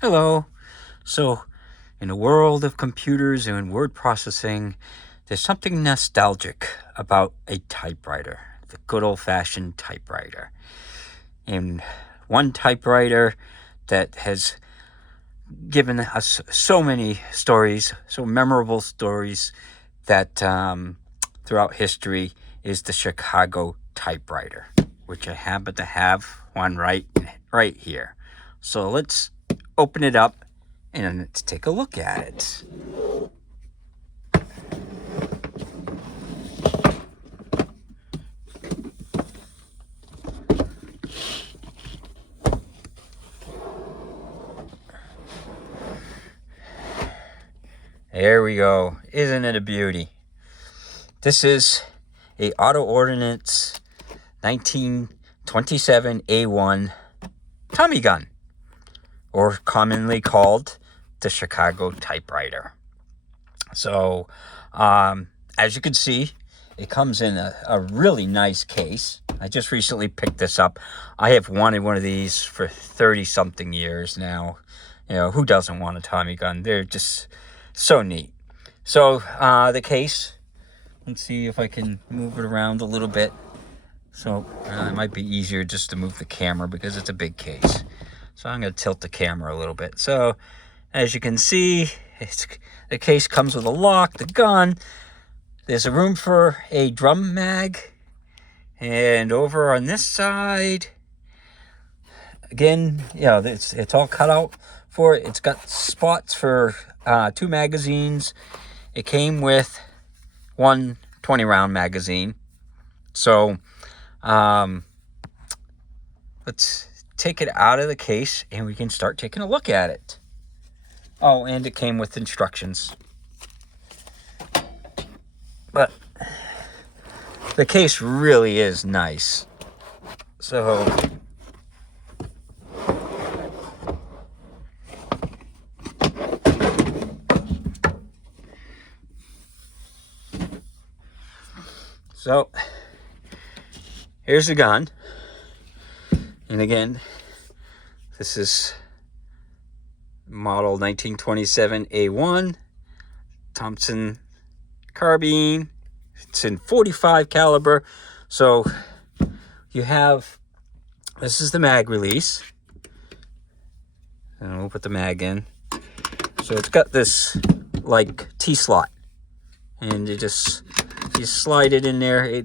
Hello. So, in the world of computers and word processing, there's something nostalgic about a typewriter, the good old-fashioned typewriter. And one typewriter that has given us so many stories, so memorable stories that throughout history is the Chicago Typewriter, which I happen to have one right here. So let's open it up and let's take a look at it. There we go. Isn't it a beauty? This is a Auto-Ordnance 1927A1 Tommy gun, or commonly called the Chicago Typewriter. So, as you can see, it comes in a really nice case. I just recently picked this up. I have wanted one of these for 30-something years now. You know, who doesn't want a Tommy gun? They're just so neat. So, the case, let's see if I can move it around a little bit. So, it might be easier just to move the camera because it's a big case. So I'm going to tilt the camera a little bit. So, as you can see, the case comes with a lock, the gun. There's a room for a drum mag. And over on this side, again, you know, it's all cut out for it. It's got spots for 2 magazines. It came with one 20-round magazine. So, let's take it out of the case and we can start taking a look at it. Oh, and it came with instructions. But the case really is nice. So, here's the gun. And again, this is model 1927A1 Thompson carbine. It's in .45 caliber. So you have, this is the mag release. And we'll put the mag in. So it's got this like T-slot. And you slide it in there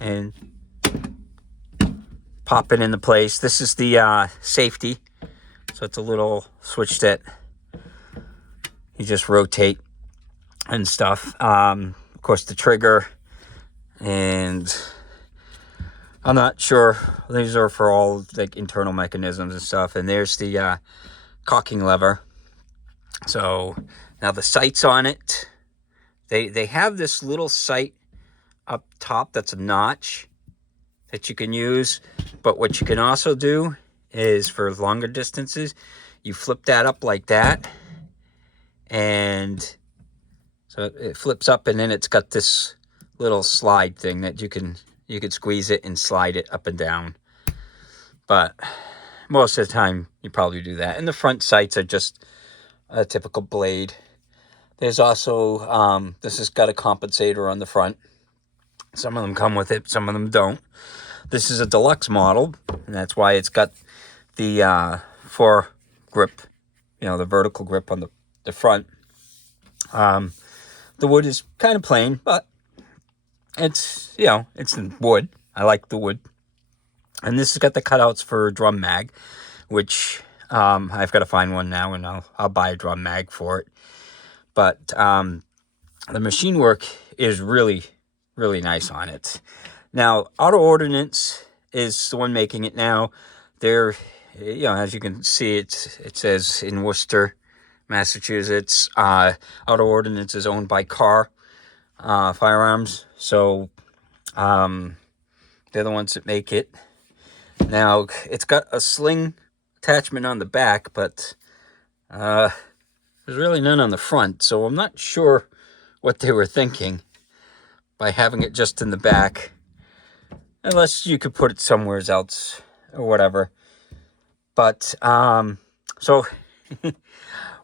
and pop it into place. This is the safety. So it's a little switch that you just rotate and stuff. Of course, the trigger, and I'm not sure. These are for all like internal mechanisms and stuff. And there's the cocking lever. So now the sights on it. They have this little sight up top that's a notch that you can use. But what you can also do is for longer distances, you flip that up like that, and so it flips up, and then it's got this little slide thing that you can squeeze it and slide it up and down. But most of the time you probably do that. And the front sights are just a typical blade. There's also this has got a compensator on the front. Some of them come with it, some of them don't. This is a deluxe model, and that's why it's got the foregrip, you know, the vertical grip on the front. The wood is kind of plain, but it's, you know, it's wood. I like the wood. And this has got the cutouts for drum mag, which I've got to find one now, and I'll buy a drum mag for it. But the machine work is really, really nice on it. Now, Auto-Ordnance is the one making it now. They're, you know, as you can see, it says in Worcester, Massachusetts. Auto-Ordnance is owned by Carr Firearms. So, they're the ones that make it. Now, it's got a sling attachment on the back, but there's really none on the front. So I'm not sure what they were thinking by having it just in the back. Unless you could put it somewhere else or whatever. But So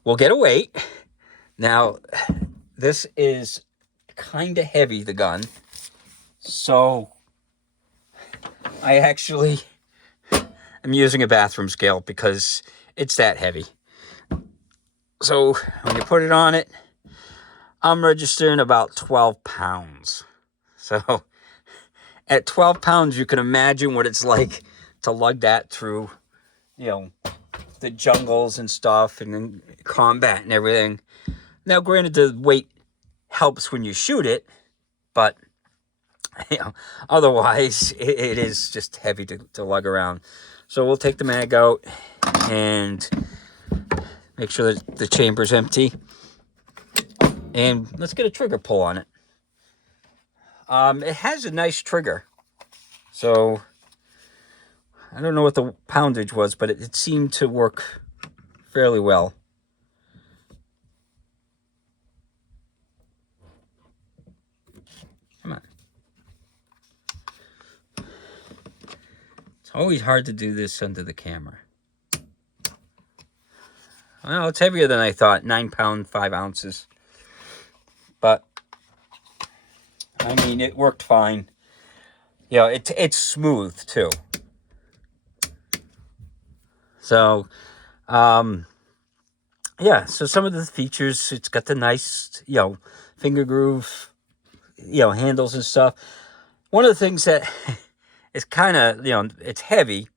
we'll get a weight. Now, this is kind of heavy, the gun. So I actually am using a bathroom scale because it's that heavy. So when you put it on it, I'm registering about 12 pounds. So at 12 pounds, you can imagine what it's like to lug that through, the jungles and stuff and then combat and everything. Now, granted, the weight helps when you shoot it, but otherwise it is just heavy to lug around. So we'll take the mag out and make sure that the chamber's empty. And let's get a trigger pull on it. It has a nice trigger. So I don't know what the poundage was, but it seemed to work fairly well. Come on. It's always hard to do this under the camera. Well, it's heavier than I thought. 9 pounds, 5 ounces. But, I mean, it worked fine. It's smooth, too. So, yeah, so some of the features, it's got the nice, finger groove, handles and stuff. One of the things that is kind of, it's heavy.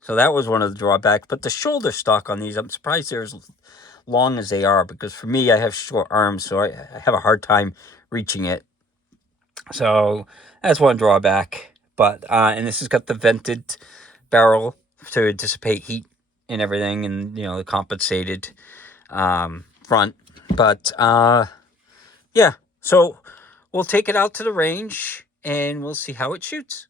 So that was one of the drawbacks. But the shoulder stock on these, I'm surprised they're as long as they are. Because for me, I have short arms, so I have a hard time reaching it. So that's one drawback. But, and this has got the vented barrel to dissipate heat and everything. And, the compensated front. But, yeah. So we'll take it out to the range and we'll see how it shoots.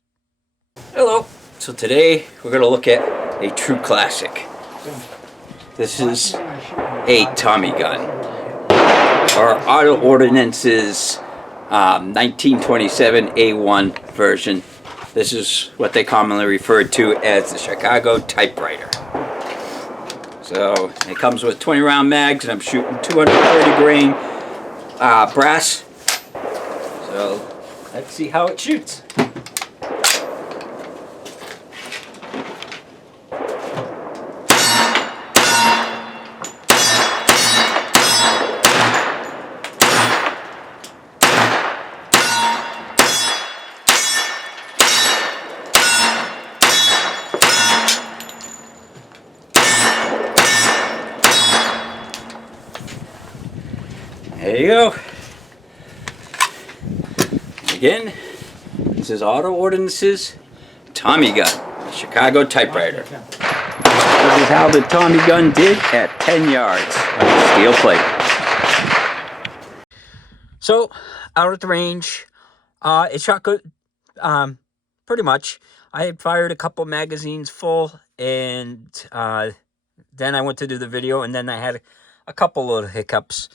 Hello. So today we're going to look at a true classic. This is a Tommy gun. Our Auto-Ordnance's 1927A1 version. This is what they commonly refer to as the Chicago Typewriter. So it comes with 20 round mags and I'm shooting 230 grain brass. So let's see how it shoots. There you go. Again, this is Auto-Ordnance's Tommy gun, Chicago Typewriter. This is how the Tommy gun did at 10 yards of steel plate. So, out at the range, it shot good, pretty much. I had fired a couple magazines full, and then I went to do the video, and then I had a couple little hiccups.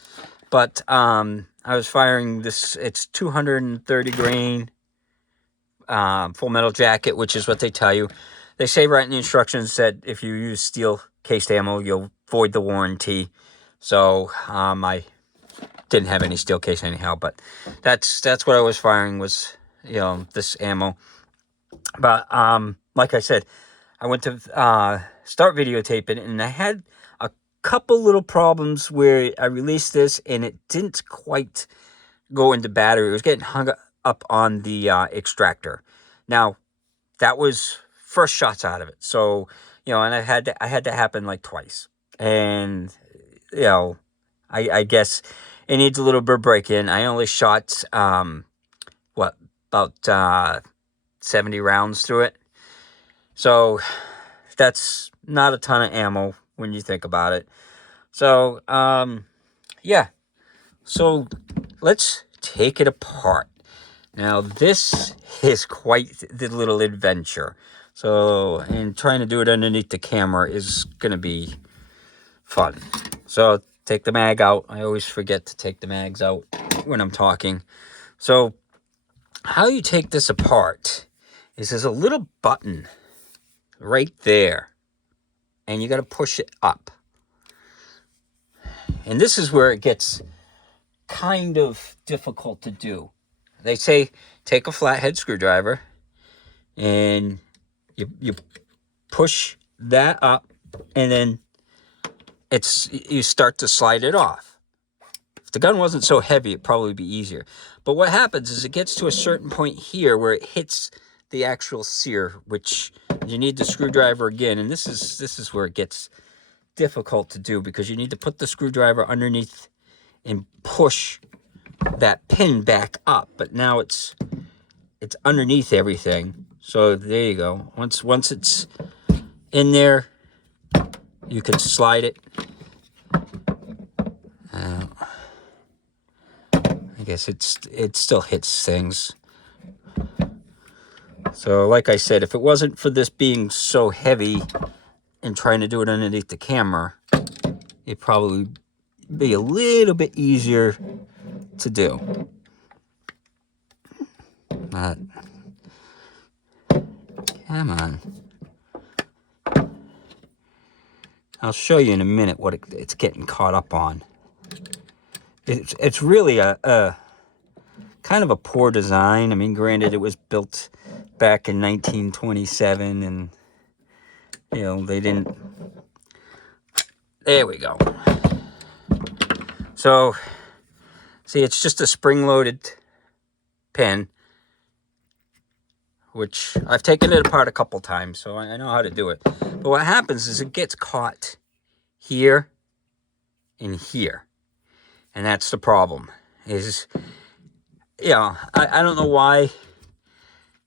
But I was firing this, it's 230 grain full metal jacket, which is what they tell you. They say right in the instructions that if you use steel cased ammo, you'll void the warranty. So I didn't have any steel case anyhow, but that's what I was firing was, this ammo. But like I said, I went to start videotaping, and I had a couple little problems where I released this and it didn't quite go into battery. It was getting hung up on the extractor. Now, that was first shots out of it. So, and I had to happen like twice. And, I guess it needs a little bit of break-in. I only shot, about 70 rounds through it. So, that's not a ton of ammo when you think about it. So, yeah. So, let's take it apart. Now, this is quite the little adventure. So, and trying to do it underneath the camera is going to be fun. So, take the mag out. I always forget to take the mags out when I'm talking. So, how you take this apart is there's a little button right there. And you got to push it up. and this is where it gets kind of difficult to do. They say take a flathead screwdriver and you push that up, and then you start to slide it off. If the gun wasn't so heavy, it'd probably be easier. But what happens is it gets to a certain point here where it hits the actual sear, which you need the screwdriver again, and this is where it gets difficult to do, because you need to put the screwdriver underneath and push that pin back up. But now it's underneath everything. So there you go. Once it's in there, you can slide it. I guess it still hits things. So like I said, if it wasn't for this being so heavy and trying to do it underneath the camera, it'd probably be a little bit easier to do. But come on. I'll show you in a minute what it's getting caught up on. It's really a kind of a poor design. I mean, granted, it was built back in 1927, and you know, they didn't. There we go. So, see, it's just a spring-loaded pin, which I've taken it apart a couple times, so I know how to do it. But what happens is it gets caught here and here. And that's the problem. Is, you know, I don't know why.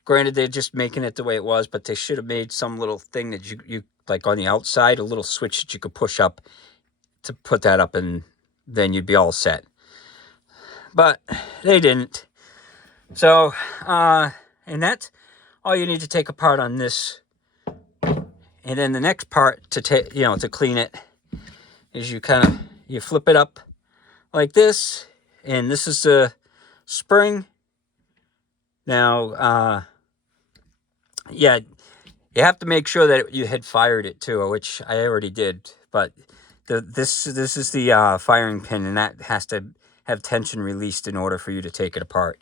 Granted, they're just making it the way it was, but they should have made some little thing that you like on the outside, a little switch that you could push up to put that up, and then you'd be all set. But they didn't. So, and that's all you need to take apart on this. And then the next part to to clean it is you flip it up like this, and this is the spring. Now, yeah, you have to make sure that you had fired it too, which I already did. But this is the firing pin, and that has to have tension released in order for you to take it apart.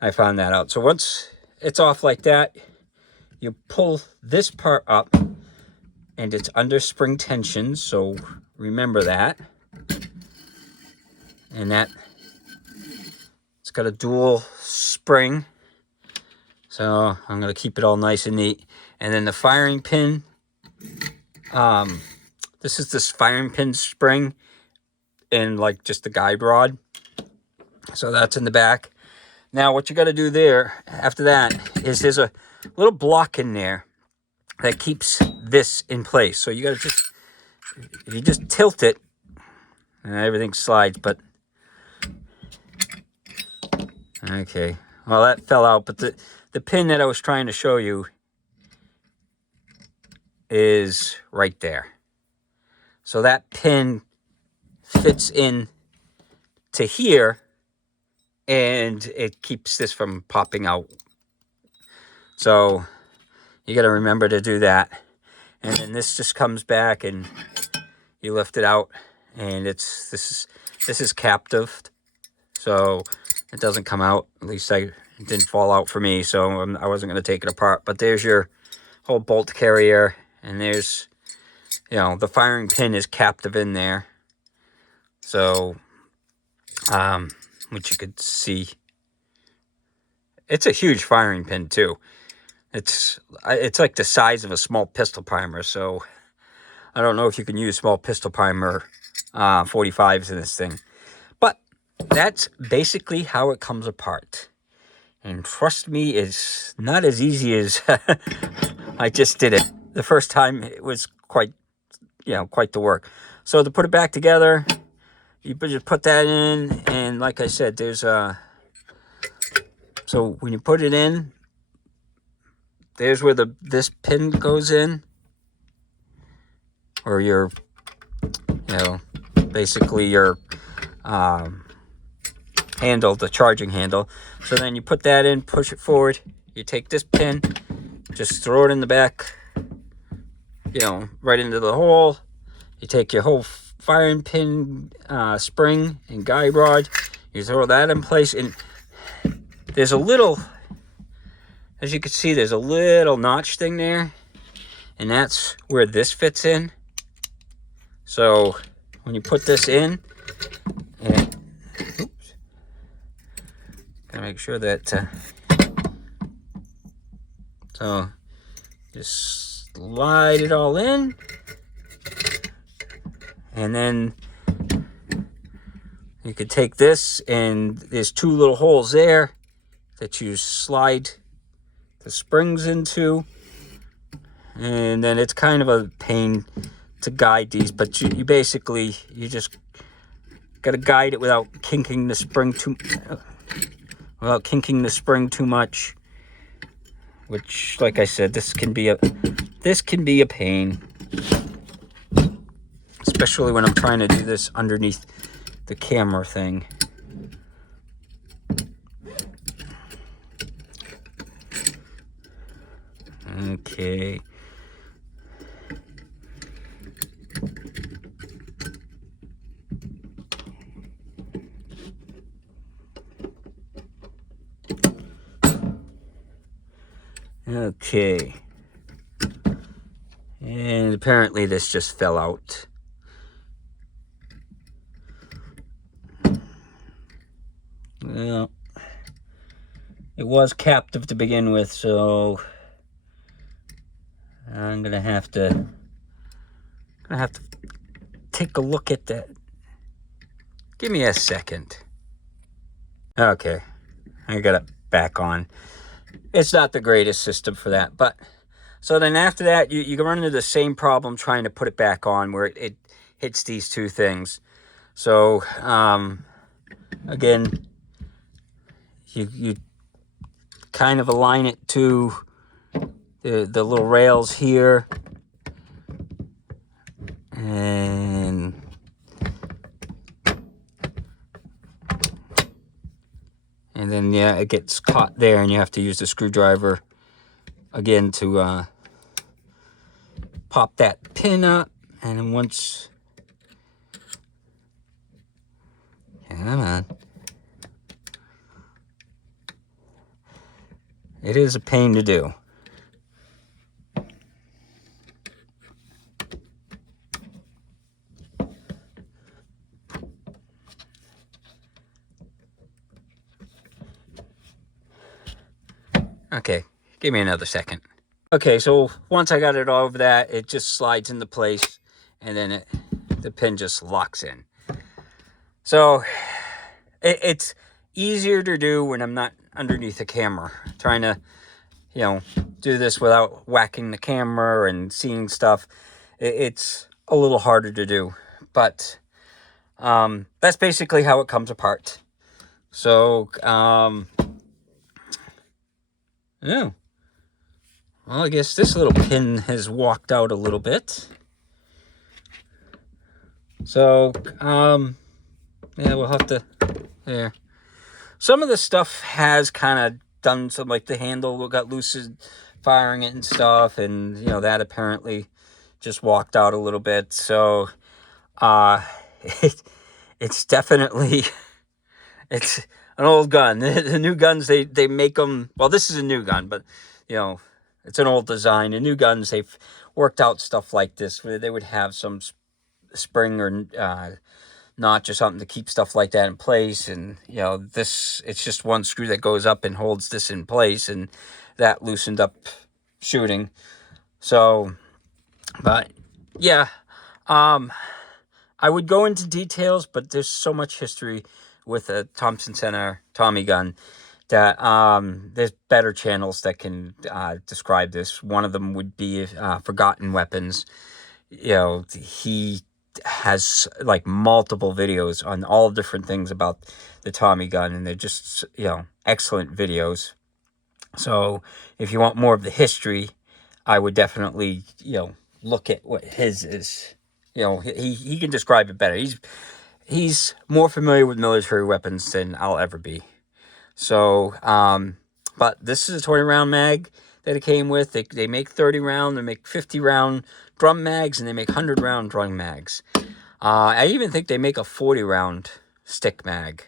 I found that out. So once it's off like that, you pull this part up, and it's under spring tension, so remember that. And that, it's got a dual spring, so I'm going to keep it all nice and neat. And then the firing pin, this is this firing pin spring and like just the guide rod. So that's in the back. Now what you got to do there after that is there's a little block in there that keeps this in place. So you got to if you just tilt it, everything slides. But okay, well, that fell out, but the pin that I was trying to show you is right there. So that pin fits in to here, and it keeps this from popping out. So you got to remember to do that. And then this just comes back, and you lift it out, and this is captive, so it doesn't come out. At least it didn't fall out for me, so I wasn't going to take it apart. But there's your whole bolt carrier, and there's, you know, the firing pin is captive in there. So, which you could see, it's a huge firing pin too. It's like the size of a small pistol primer. So I don't know if you can use small pistol primer 45s in this thing. But that's basically how it comes apart. And trust me, it's not as easy as I just did it. The first time it was quite the work. So to put it back together, you just put that in, and like I said, there's so when you put it in, there's where this pin goes in, or your, basically your handle, the charging handle. So then you put that in, push it forward. You take this pin, just throw it in the back, right into the hole. You take your whole firing pin spring and guide rod. You throw that in place, and there's a little, as you can see, there's a little notch thing there, and that's where this fits in. So when you put this in, and oops, gotta make sure that so just slide it all in, and then you could take this, and there's two little holes there that you slide the springs into, and then it's kind of a pain to guide these, but you basically, you just got to guide it without kinking the spring too much, which, like I said, this can be a pain, especially when I'm trying to do this underneath the camera thing. Okay. Okay. And apparently this just fell out. Well, it was captive to begin with, so I'm gonna have to take a look at that. Give me a second. Okay, I got it back on. It's not the greatest system for that, but so then after that, you can run into the same problem trying to put it back on, where it hits these two things. So again, you kind of align it to the little rails here, and then yeah, it gets caught there, and you have to use the screwdriver again to pop that pin up. And then once, come on, it is a pain to do. Okay, give me another second. Okay, so once I got it over that, it just slides into place, and then the pin just locks in. So it's easier to do when I'm not underneath the camera, trying to, do this without whacking the camera and seeing stuff. It's a little harder to do, but that's basically how it comes apart. So, yeah. Well, I guess this little pin has walked out a little bit. So, yeah, we'll have to, there. Some of the stuff has kind of done some, like the handle got loosened firing it and stuff, and, that apparently just walked out a little bit. So, it's definitely, it's an old gun. The new guns, they make them, well, this is a new gun, but, it's an old design. The new guns, they've worked out stuff like this, where they would have some spring or notch or something to keep stuff like that in place. And, this, it's just one screw that goes up and holds this in place, and that loosened up shooting. So, but, yeah, I would go into details, but there's so much history with a Thompson Center Tommy gun that there's better channels that can describe this. One of them would be Forgotten Weapons. He has like multiple videos on all different things about the Tommy gun, and they're just, excellent videos. So if you want more of the history, I would definitely, look at what his is. He can describe it better. He's more familiar with military weapons than I'll ever be. So, but this is a 20-round mag that it came with. They make 30-round, they make 50-round drum mags, and they make 100-round drum mags. I even think they make a 40 round stick mag,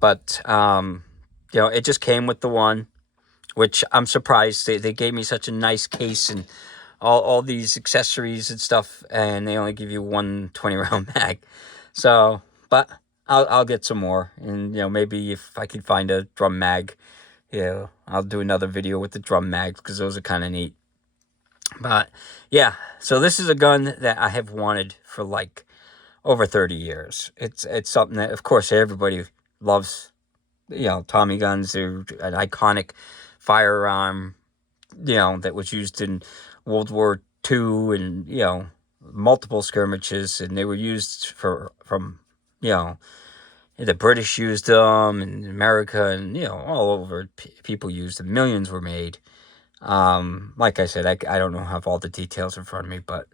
but you know, it just came with the one, which I'm surprised they gave me such a nice case and all these accessories and stuff, and they only give you one 20 round mag. So, but I'll get some more, and you know, maybe if I can find a drum mag, you know, I'll do another video with the drum mags, because those are kind of neat. But yeah, so this is a gun that I have wanted for like over 30 years. It's something that, of course, everybody loves. You know, Tommy guns. They're an iconic firearm, you know, that was used in World War II, and you know, multiple skirmishes, and they were used from you know, the British used them, and America, and you know, all over people used them. Millions were made. Like I said, I don't know, have all the details in front of me, but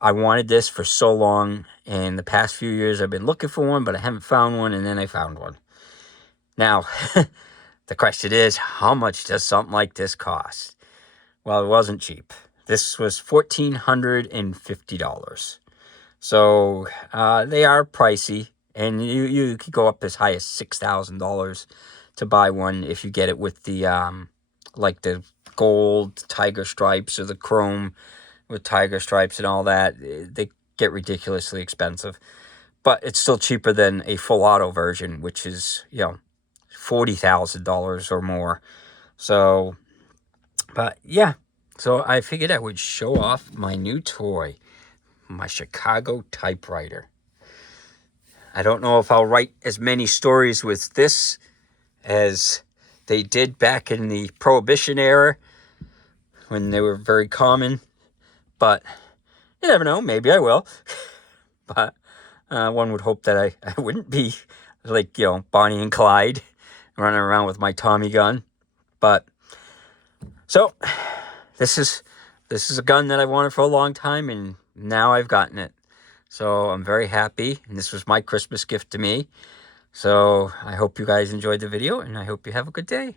I wanted this for so long, and the past few years I've been looking for one, but I haven't found one, and then I found one. Now, the question is, how much does something like this cost? Well, it wasn't cheap. This was $1,450. So they are pricey, and you could go up as high as $6,000 to buy one if you get it with the like the gold tiger stripes or the chrome with tiger stripes and all that. They get ridiculously expensive, but it's still cheaper than a full auto version, which is, you know, $40,000 or more. So, but yeah, so I figured I would show off my new toy, my Chicago Typewriter. I don't know if I'll write as many stories with this as they did back in the Prohibition era when they were very common, but you never know, maybe I will. But one would hope that I wouldn't be like, you know, Bonnie and Clyde running around with my Tommy gun. But so this is a gun that I've wanted for a long time, and now I've gotten it. So I'm very happy, and this was my Christmas gift to me. So I hope you guys enjoyed the video, and I hope you have a good day.